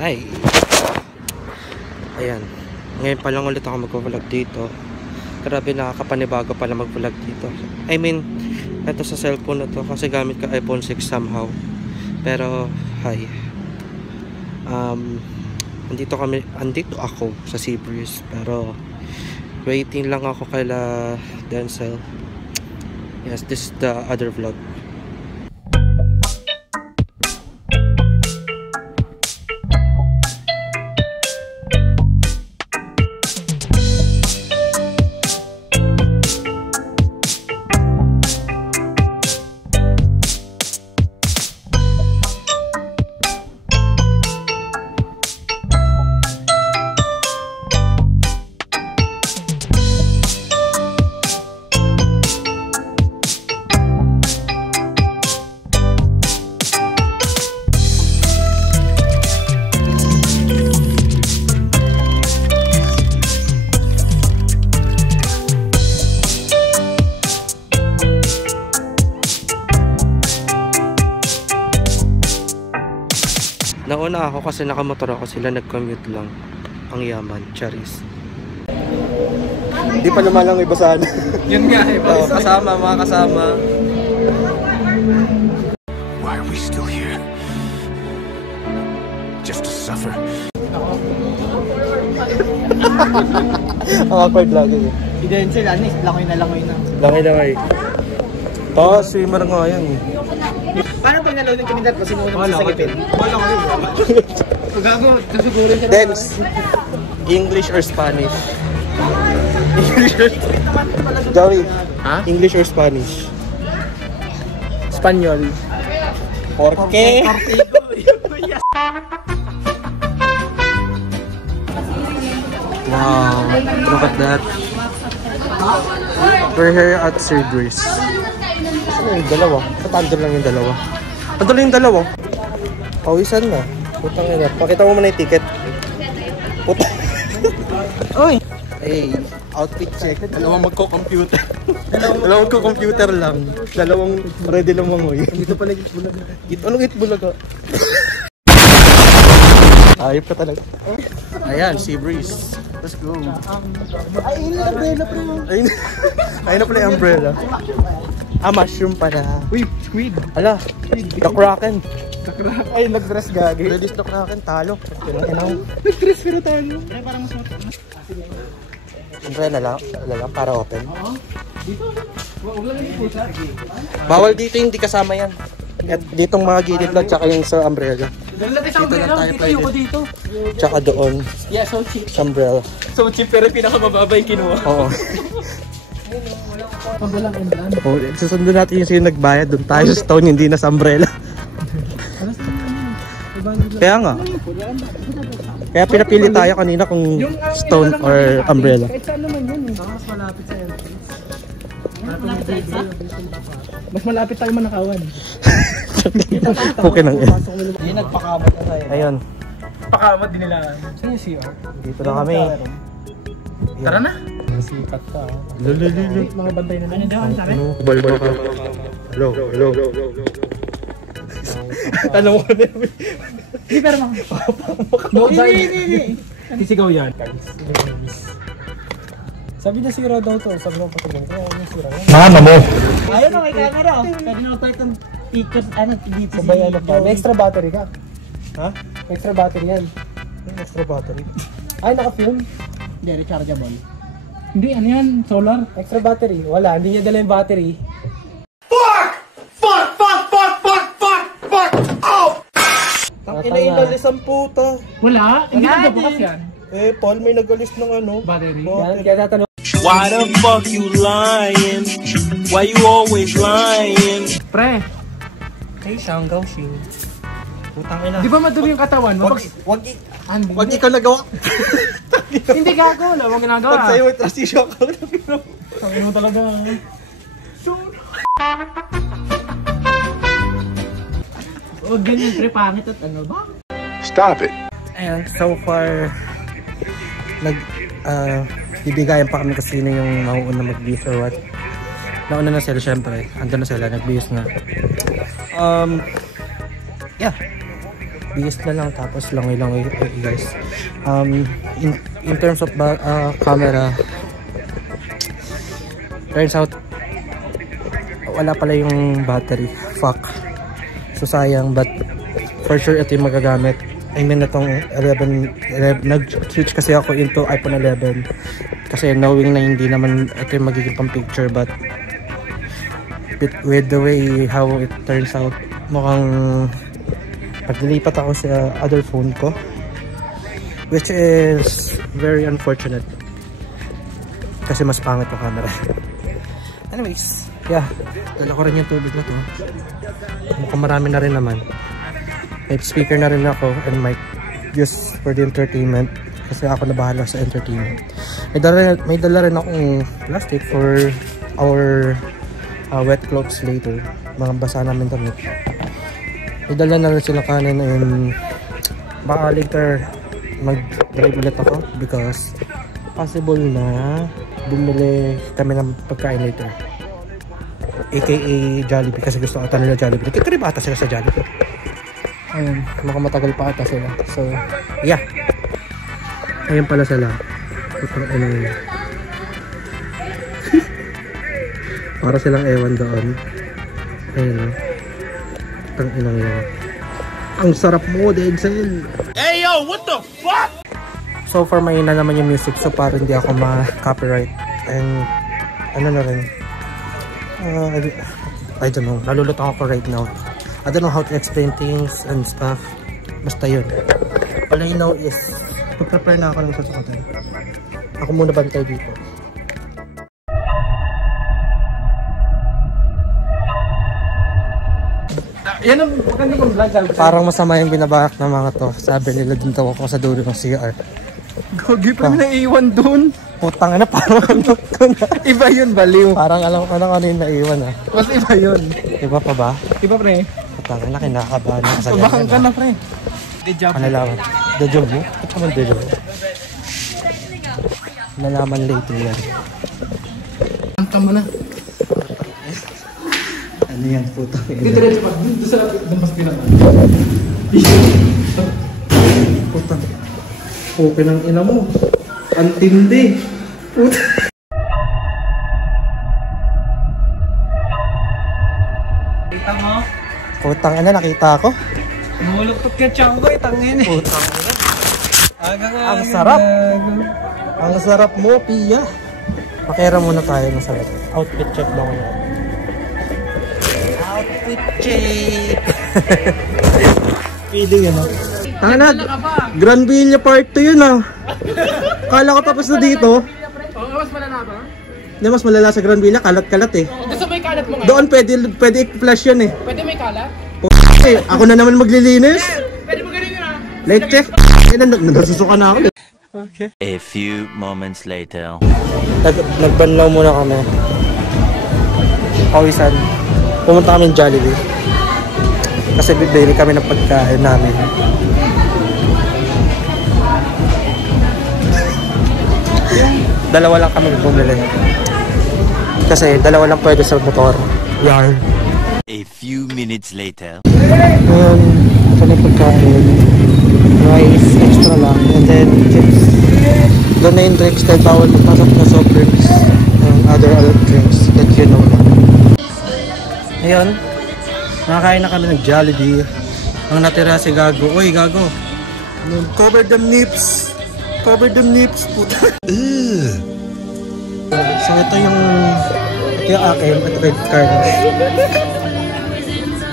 Hi! Ayan. Ngayon pa lang ulit ako mag-vlog dito. Grabe, nakakapanibago pala mag-vlog dito. I mean, ito sa cellphone na to kasi gamit ka iPhone 6 somehow. Pero, hi. Andito ako sa Seabreeze. Pero, waiting lang ako kaila Denzel. Yes, this is the other vlog. Nauna ako kasi nakamotor ako, sila nag-commute lang. Ang yaman, charis. Hindi pa naman lang ibasahan. Yun nga, kasama, mga kasama. Why are we still here? Just to suffer. Ang awkward lagi eh. Denzel, anis, langoy na. Langoy. Oo, swimmer nga yan eh. Paano pag nalawin kami dati kasi nung sasagipin? Wala ko yun. Gago, susugurin ka na. Dance. English or Spanish? Joey, ha? English or Spanish? Espanyol. Porke? Wow, look at that. We're here at Seabreeze. Ano yung dalawa? Patando lang yung dalawa. Patando lang yung dalawa. Pawisan na. Putang ina. Pakita mo muna yung ticket. Putang. Uy! Hey, outfit check. Dalawang magko-computer. Dalawang magko-computer lang. Dalawang ready lang mangoy. Dito pala Itbulaga. Anong Itbulaga? Ayop ka talaga. Ayan, Seabreeze. Let's go. Ay, yun yung umbrella bro. Ayun na pala yung umbrella. Mushroom pala. Uy, squid. Ala, the Kraken. Ay, nag-dress gagi. Release the Kraken, talo. Nag-dress pero talo. Ay, parang mas mataas. Umbrella lang, para open. Oo. Dito, wag lang yung pusa. Bawal dito, hindi kasama yan. At ditong mga gilid lang, tsaka yung sa umbrella. Dito lang tayo pwede. Dito. Tsaka doon. Yeah, so cheap. Sa umbrella. So cheap pero pinakamababa yung kinuha. Oo. Pambalang endan. Oh, susunod natin yung sino nagbayad, doon tayo sa stone, hindi na sa umbrella. Kaya nga. Kaya pinapili tayo kanina kung stone or umbrella. Kahit saan naman yun eh. Mas malapit sa entrance. Mas malapit tayo manakawan. Okay nang yan. Hindi nagpakamot na tayo. Ayun. Pakamot din nila. Saan yung CR? Dito na kami. Tara na. Sikat ka. Lulululu. Mga bantay na ano daw, sabi? Balbo ka. Hello. Alam mo na yun. Hindi pero hindi. Sisigaw yan. Sabi na sira daw to. Sabi ng patuloy. Kaya ano sira? Mama mo. Ayun o, may camera. Pwede na tayo itong pictures. Ano, dito. Sabay ano pa. May extra battery ka. Ha? Extra battery yan. Extra battery. Ay, naka-film? Hindi, rechargeable. Hindi, ano yan? Solar? Extra battery. Wala, hindi niya dala yung battery. Ang inainalis ang puta. Wala? Hindi ko nabukas yan. Eh, Paul, may nag-alis ng ano. Battery? Yan, kaya tatanong. Why the fuck you lying? Why you always lying? Pre, Hey, Shanggao Shing. Putang ina. di ba madumi yung katawan mo? Wag ikaw nagawa. Hindi gago, wala mong ginagawa. Pag sa'yo may transition ka. Tangin mo talaga. Huwag ganyan, pre, pangit at ano ba? Stop it. And so far, bibigayan pa kami kasi sino yung mauuna mag-beef or what. Nauna na sila syempre. Andun na sila, nag-beef na. Yeah. Biggest na lang tapos langoy-langoy guys. In terms of camera, turns out wala pala yung battery. Fuck. So sayang, but for sure ito yung magagamit. I mean itong 11 nag-switch kasi ako into iPhone 11 kasi knowing na hindi naman ito yung magiging pang picture, but with the way how it turns out, mukhang paglilipat ako sa other phone ko, which is very unfortunate kasi mas pangit yung camera. Anyways, yeah, dala ko rin yung tubig na to. Mukhang marami na rin naman. May speaker na rin ako and mic just for the entertainment kasi ako na bahala sa entertainment. May dala rin akong plastic for our wet clothes later. Mga basa namin damit. May dala na rin sila kanin and baka later mag-drive ulit ako because possible na bumili kami ng pagkain later. AKA Jollibee kasi gusto ata nila Jollibee. Kaya ba ata sila sa Jollibee? Ayun, matagal pa ata sila. So, yeah. Ayun pala sila. Para silang ewan doon. Ayun o. Tang inang yun. Ang sarap mo, Denzel! Hey yo, what the fuck? So far, mahina naman yung music. So, para hindi ako ma-copyright. And, ano na rin. I don't know. Nalulutang ako right now. I don't know how to explain things and stuff. Basta yun. All I know is, mag-prepare na ako ng sasakatan. Ako muna bantay dito. Yan ang maganda kong vlog. Parang masama yung binabahak ng mga to. Sabi nila din daw ako sa dulo ng CR. Gogi pa na iwan dun. Putang na, parang ano ko na. Iba yun, baliw. Parang alam ko na ano yung naiwan ah. Mas iba yun. Iba pa ba? Iba pre. Putang na, kinakabahan ako sa Pabahan ka na pre. Good job. Malalaman. Deja vu? Ito naman deja vu. Nalaman later yan. Kanta mo na. Ano yan, putang ina. Dito rin pa. Dito sa lapit. Mas pinaka. Putang. Okay ng ina mo. Ang tindi. Kita mo? Putang ina, nakita ako. Muluktot ka Chango, tangin eh. Putang ina. Aga. Ang sarap. Ang sarap mo, Pia. Pakera muna tayo ng sarap. Outfit check ba ko yan? Outfit check. Feeling ano? Tanga na, Grand Villa Part 2 yun ah. Kala ko tapos na dito. Oo, mas malala ba? Hindi, mas malala sa Grand Villa, kalat-kalat eh. Gusto mo yung kalat mo nga? Doon pwede i-flash yun eh. Pwede may kalat? Ako na naman maglilinis. Pwede mo ganun yun ah. Let's check. Nasusuka na ako. Okay. A few moments later. Nagbanlaw muna kami. Pawisan. Pumunta kami ng Jollibee. Kasi bibili kami ng pagkain namin. Dalawa lang kami bumili. Kasi dalawa lang pwede sa motor. Yar. A few minutes later. Ngayon, ito na yung pagkain. Rice, extra lang. And then, chips. Doon na yung drinks dahil bawal magpasok na soft drinks. And other drinks that you know na. Ngayon, nakakain na kami ng Jollibee. Ang natira si Gago. Uy, Gago. Cover them nips. Cover them nips. Puta. So, ito yung akin. Ito kay Carlos.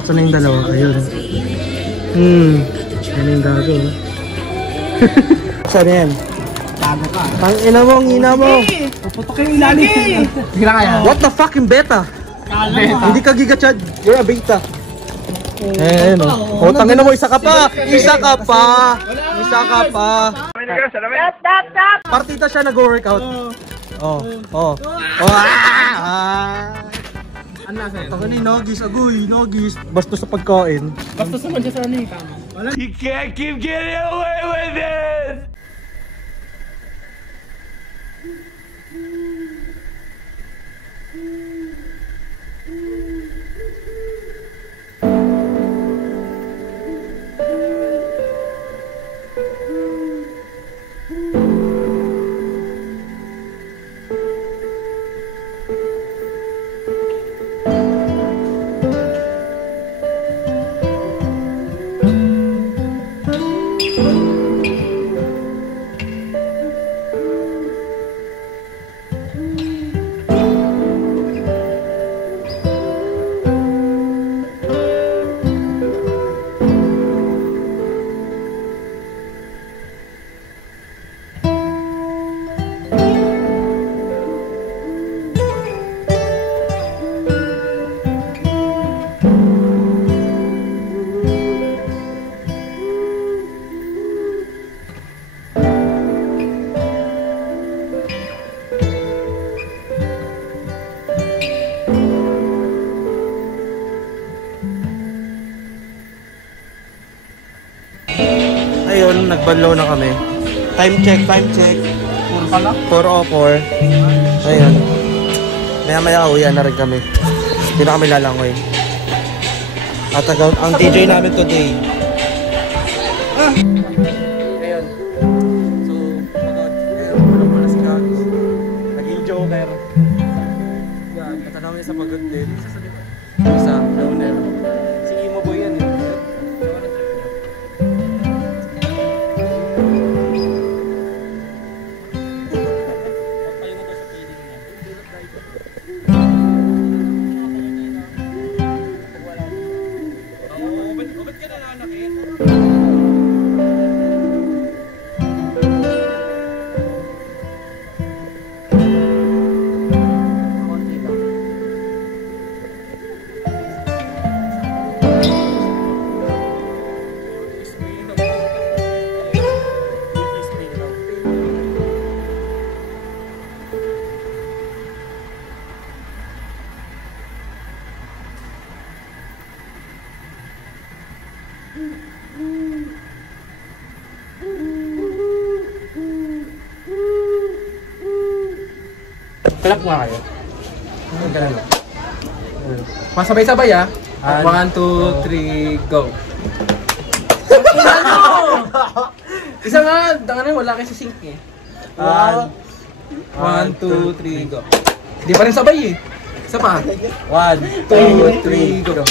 Ito na yung dalawa. Ayun. Yan yung Gago. Saan yan? Gago ka. Ang ina mo, ang ina mo. Puputok yung ilalim. Hira kaya. What the fucking beta? Hindi ka giga-chad. You're a beta. Eh, no. Oh, tangina mo, isa ka pa. Isa ka pa. Isa ka pa. Partita siya nag-workout. Oh. Ano nasa yun? Tangina ni Nogis, agoy, Nogis. Basta sa pagkain. Basta sa madya sa ano yung tama. You can't keep getting away with it! Ayun, nagbanlaw na kami. Time check. 4:04. Ayun. Maya uwian na rin kami. Hindi na kami lalangoy. At ang DJ namin today. Ayun. So, walang pala si Gago. Naging joker. Yan, kata namin sa pagod din. Isa, downer. Si Imo Boy yan eh. Clap nga kayo. Ganun. Masabay-sabay ah. 1, 2, 3, go. Isa nga, tangan wala kayo sa sync eh. 1, 2, 3, go. Hindi pa rin sabay eh. Isa pa. 1, 2, 3, go.